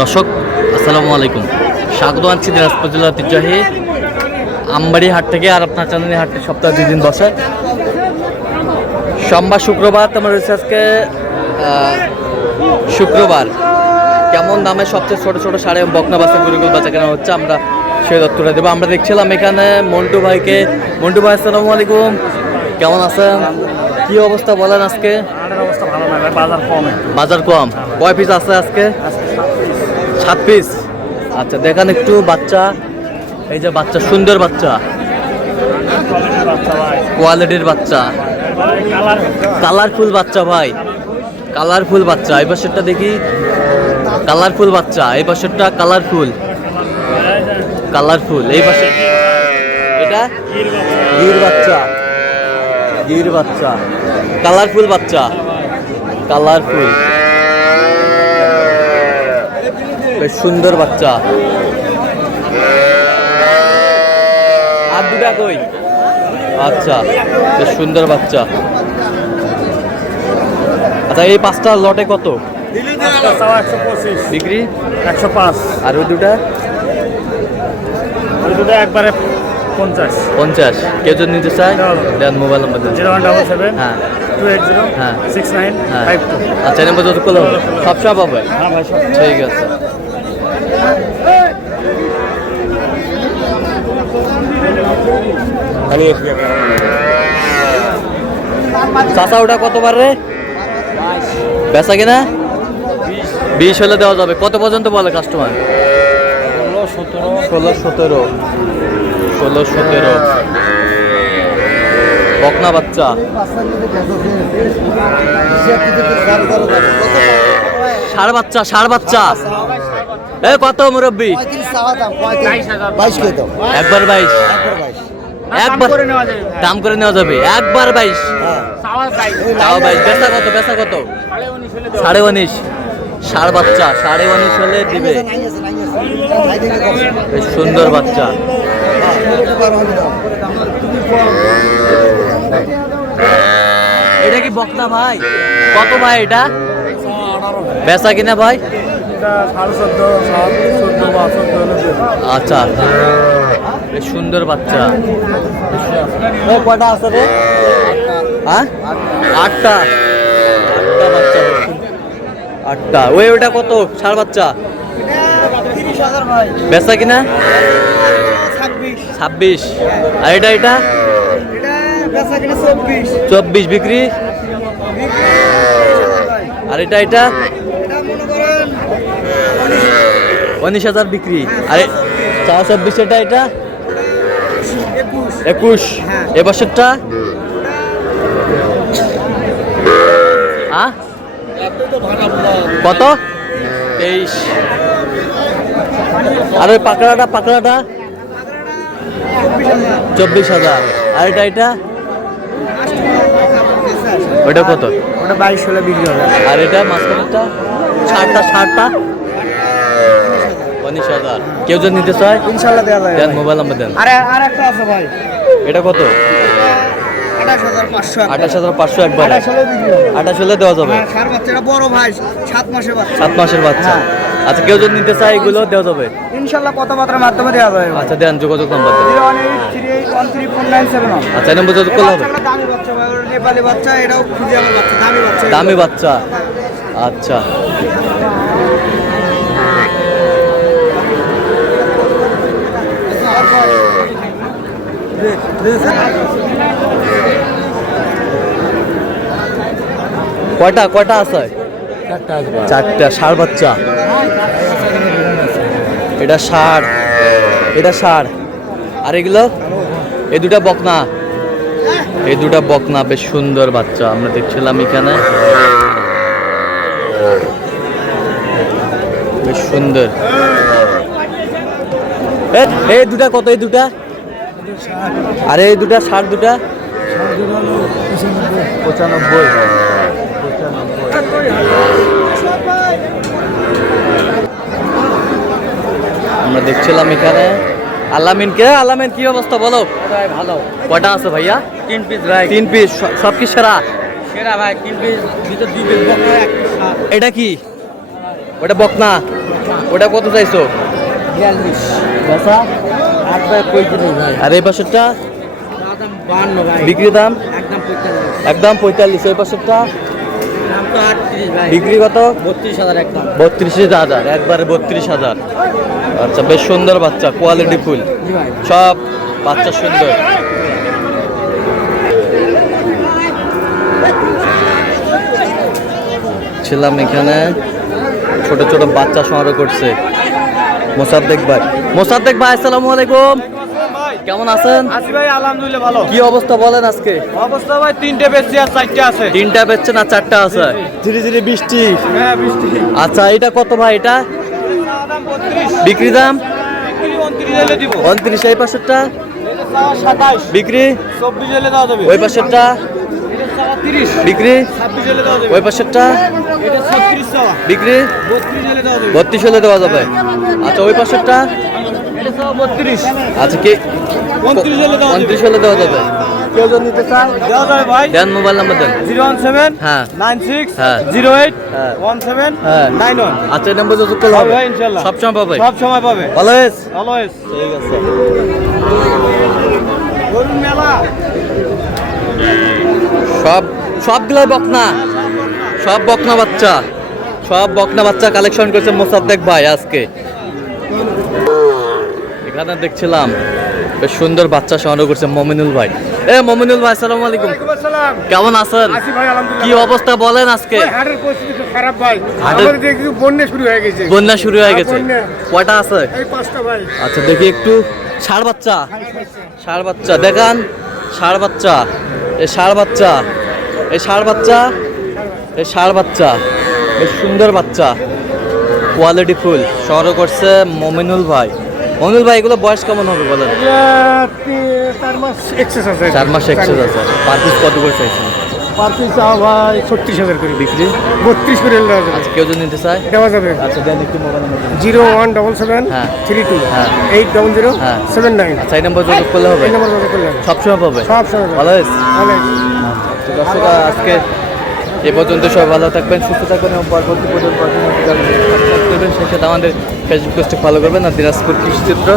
দর্শক আসসালামু আলাইকুম, স্বাগত আনছি দিনাজপুর জেলার ঐতিহ্যবাহী আমবাড়ি হাট থেকে। আর আপনার চাঁদনী হাটটি সপ্তাহে 2 দিন বসে, সোমবার শুক্রবার। তোমার রয়েছে আজকে শুক্রবার। কেমন দামে সবচেয়ে ছোটো ছোটো সাড়ে বকনা বাচ্চা গরুগুলো বাচ্চা কেনা হচ্ছে, আমরা সেই তথ্যটা দেবো। আমরা দেখছিলাম এখানে মন্টু ভাইকে। মন্টু ভাই আসসালামু আলাইকুম, কেমন আছেন? কি অবস্থা বলেন আজকে? অবস্থা ভালো না, বাজার কম। বাজার কম। কয় পিস আছে আজকে? 7 পিস। আচ্ছা দেখান একটু বাচ্চা। এই যে বাচ্চা, সুন্দর বাচ্চা, কোয়ালিটির বাচ্চা, কালারফুল বাচ্চা ভাই, কালারফুল বাচ্চা। এই পাশেরটা দেখি, কালারফুল বাচ্চা। এই পাশেরটা কালারফুল, কালারফুল। এই পাশে এটা গির বাচ্চা, গির বাচ্চা, কালারফুল বাচ্চা, কালারফুল, বেশ সুন্দর বাচ্চা। আর দুটা কই? আচ্ছা বেশ সুন্দর বাচ্চা। আচ্ছা এই 5টা লটে কত বিক্রি? 105। আর ওই দুটা? একবারে 50। কেউ যদি নিতে চায় দেন মোবাইল নাম্বার দেন। 0177 হ্যাঁ 280 হ্যাঁ 6952। আচ্ছা এই নাম্বার যত করলে হবে, সব হবে। হ্যাঁ ভাই, ঠিক আছে। চাচা ওটা কতবার রে বেচা কিনা? 20 হলে দেওয়া যাবে। কত পর্যন্ত বলে কাস্টমার? 16-17 বকনা বাচ্চা। ষাঁড় বাচ্চা, ষাঁড় বাচ্চা। এ কত মুরব্বি? একবার 22। একবার দাম করে নেওয়া যাবে, একবার 22। তাও 22। বেচা কত? বেচা কত? 19.5। ষাঁড় বাচ্চা 19.5 হলে দিবে। বেশ সুন্দর বাচ্চা। এটা কি বকনা ভাই? কত ভাই এটা বেচা কিনা ভাই? আচ্ছা বেশ সুন্দর বাচ্চা। কয়টা আছে রে? হ্যাঁ 8টা। 8টা বাচ্চা, 8টা। ওটা কত ষাঁড় বাচ্চা? বেচা কিনা 26। আর এটা 24 বিক্রি। আর এটা 19,000 বিক্রি। আরে 24 এটা 21। এ বছরটা কত? 23। আর ওই পাকড়াটা 24,000। আর এটা ওটা কত? ওটা 22 হলে বিক্রি হবে। আর এটা মাঝখানেরটা 60টা 19,000। কেউ যদি নিতে চায় ইনশাআল্লাহ দেওয়া যাবে। দেন মোবাইল নাম্বার দেন। আর একটা আছে ভাই, এটা কত? 28,500 একবার। 28 হলে দেওয়া যাবে। ষাঁড় বাচ্চাটা বড় ভাই, 7 মাসের বাচ্চা। 7 মাসের বাচ্চা। আচ্ছা কেউ যদি নিতে চায় এগুলো দেওয়া যাবে ইনশাআল্লাহ, কথাবার্তার মাধ্যমে দেওয়া যাবে। আচ্ছা দেন যোগাযোগ নাম্বার দেন। 01838134971। আচ্ছা এই নম্বর যোগাযোগ করলে হবে। দামি বাচ্চা ভাই, ওর নেপালি বাচ্চা, এটাও খুঁজে আমার বাচ্চা, দামি বাচ্চা। দামি বাচ্চা। আচ্ছা কয়টা আছে? 4টা। ষাঁড় বাচ্চা। এটা ষাঁড়, এটা ষাঁড়। আর এগুলো এই দুটা বকনা, এই দুটা বকনা। বেশ সুন্দর বাচ্চা আমরা দেখছিলাম এখানে, বেশ সুন্দর। এই দুটা কত? এই দুটা? আরে এই দুটা ষাঁড়, দুটা 95। আমরা দেখছিলাম এখানে আলামিন কি অবস্থা বলো? ভালো। কয়টা আছে ভাইয়া? 3 পিস ভাই। 3 পিস। সব কি সেরা? সেরা ভাই, 3 পিস ভিতর 2 পিস বকনা, 1 পিস ষাঁড়। এটা কি? ওটা বকনা, ওটা কত চাইছো? 42 বেচা? আপনার কইতে নেই ভাই আর এই পাশেরটা দাম 52 ভাই বিক্রি দাম একদম 45 একদম 45, ওই পাশেরটা দাম তো 38 ভাই বিক্রি কত? 32000 একদম 32,000, একবারে 32,000। আচ্ছা, বেশ সুন্দর বাচ্চা, কোয়ালিটি ফুল, জি ভাই সব বাচ্চা সুন্দর। ছিলাম এখানে, ছোট ছোট বাচ্চা সংগ্রহ করছে মোসাদ্দেক ভাই। মোসাদ্দেক ভাই, আসসালামু আলাইকুম, কেমন আছেন? আছি ভাই, আলহামদুলিল্লাহ ভালো। কি অবস্থা বলেন আজকে? অবস্থা ভাই, 3টে বেশি আর 4টে আছে। 3টা বেচছেন আর 4টা আছে? ধীরে ধীরে বৃষ্টি। হ্যাঁ বৃষ্টি। আচ্ছা, এটা কত ভাই? এটা দাম 32, বিক্রি দাম বিক্রি 29 হলে দিব। 29, এই পাশেরটা এটা চাওয়া 27, বিক্রি, 24 হলে দেওয়া যাবে। ওই পাশেরটা এটা চাওয়া 30, বিক্রি, 26 হলে দেওয়া যাবে। ওই পাশেরটা এটা 36 চাওয়া, বিক্রি, 32 হলে দেওয়া যাবে। 32 হলে দেওয়া যাবে। আচ্ছা, ওই পাশেরটা এটা চাওয়া 32, আচ্ছা কি 29 হলে দেওয়া যাবে। 29 হলে দেওয়া যাবে। কেউ যদি নিতে চায় দেওয়া যাবে ভাই। দেন, মোবাইল নাম্বার দেন। 017 হ্যাঁ 96 হ্যাঁ 08 হ্যাঁ 17 হ্যাঁ 91। আচ্ছা, এই নাম্বার যোগাযোগ করলে হবে হবে ভাই ইনশাআল্লাহ। সবসময় পাবে। সব সময় পাবে। অলওয়েজ। অলওয়েজ। ঠিক আছে। গরুর মেলা। সবগুলাই বকনা, সব বকনা বাচ্চা, সব বকনা বাচ্চা কালেকশন করেছে মোসাদ্দেক ভাই আজকে। এখানে দেখছিলাম বেশ সুন্দর বাচ্চা সংগ্রহ করছে মমিনুল ভাই। মমিনুল ভাই, আসসালামু আলাইকুম, আসসালাম। কেমন আছেন? আছি ভাই, আলহামদুলিল্লাহ। কি অবস্থা বলেন আজকে? হাটের পরিস্থিতি খুব খারাপ ভাই। হাটের- আমাদের দিকে বন্যা শুরু হয়ে গেছে। বন্যা শুরু হয়ে গেছে। বন্যা। কয়টা আছে? এই 5টা ভাই। আচ্ছা, দেখি একটু। ষাঁড় বাচ্চা, ষাঁড় বাচ্চা দেখান। ষাঁড় বাচ্চা, এই ষাঁড় বাচ্চা, এই ষাঁড় বাচ্চা, এই ষাঁড় বাচ্চা, বেশ সুন্দর বাচ্চা, কোয়ালিটি ফুল সংগ্রহ করছে মমিনুল ভাই। মমিনুল ভাই, এগুলো বয়স কেমন হবে বলেন? 4 মাস এক্সেস আছে। 4 মাস এক্সেস আছে। পার পিস কত করে চাইছেন? পার পিস ভাই 36,000 করে। বিক্রি? 32 করে দেওয়া যাবে। আচ্ছা, কেউ যদি নিতে চায়? দেওয়া যাবে। আচ্ছা, দেন একটু মোবাইল নাম্বার দেন। 0177 হ্যাঁ 32 হ্যাঁ 800 হ্যাঁ। 79। আচ্ছা, এই নাম্বার যোগাযোগ করলে হবে? এই নাম্বার যোগাযোগ করলে হবে। সবসময় পাবে? সব সময় পাবে। অলওয়েজ। অনেক। তো দর্শক, আজকে এ পর্যন্ত সবাই ভালো থাকবেন, সুস্থ থাকবেন এবং পরবর্তী পর্যন্ত সাবস্ক্রাইব করবেন। সেই সাথে আমাদের ফেসবুক পেজটি ফলো করবেন আর দিনাজপুর কৃষি চিত্র